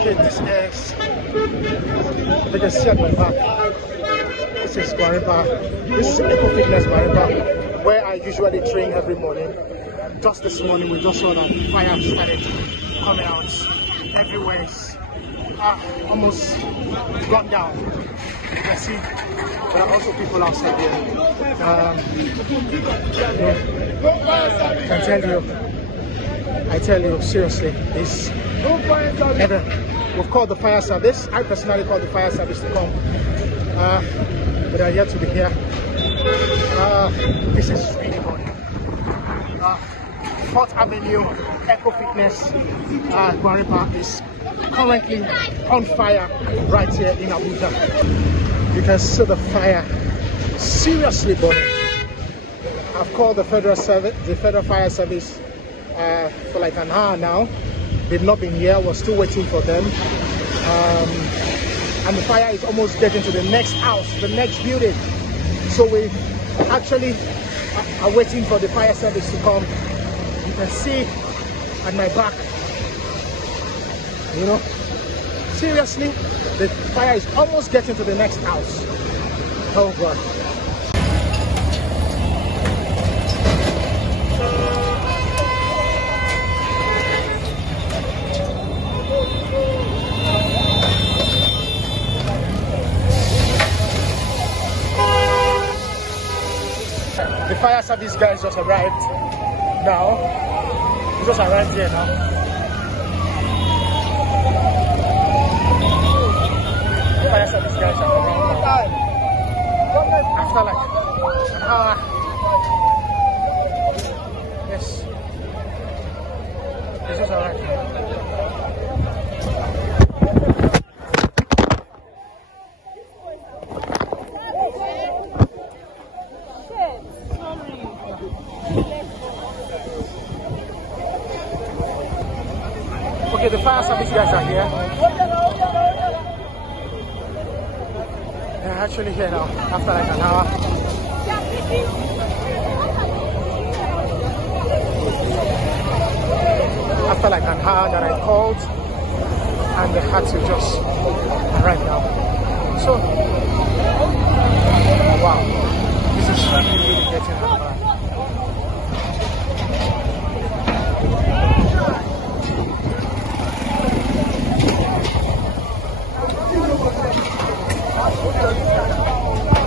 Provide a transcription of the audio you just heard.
Okay, this is, you can see at my back, this is Gwarimpa. This is Ecofitness Gwarimpa, where I usually train every morning. Just this morning we just saw that fire started coming out everywhere. It's almost gone down. You can see there are also people outside there. I tell you seriously, it's ever. We've called the fire service. I personally called the fire service to come, but they are yet to be here. This is really good. 4th Avenue Ecofitness Gwarimpa is currently on fire right here in Abuja. You can see the fire seriously burning. I've called the federal fire service for like an hour now. They've not been here. We're still waiting for them. And the fire is almost getting to the next house, the next building. So we actually are waiting for the fire service to come. You can see at my back, you know, seriously, the fire is almost getting to the next house. Oh God. The fire service guys just arrived now. They just arrived here now. The fire service guys have arrived now. After like an hour. Yes. They just arrived now. Okay, the fire service guys are here. They're actually here now, after like an hour. After like an hour that I called, and they had to just arrive now. So, wow, this is really getting bad.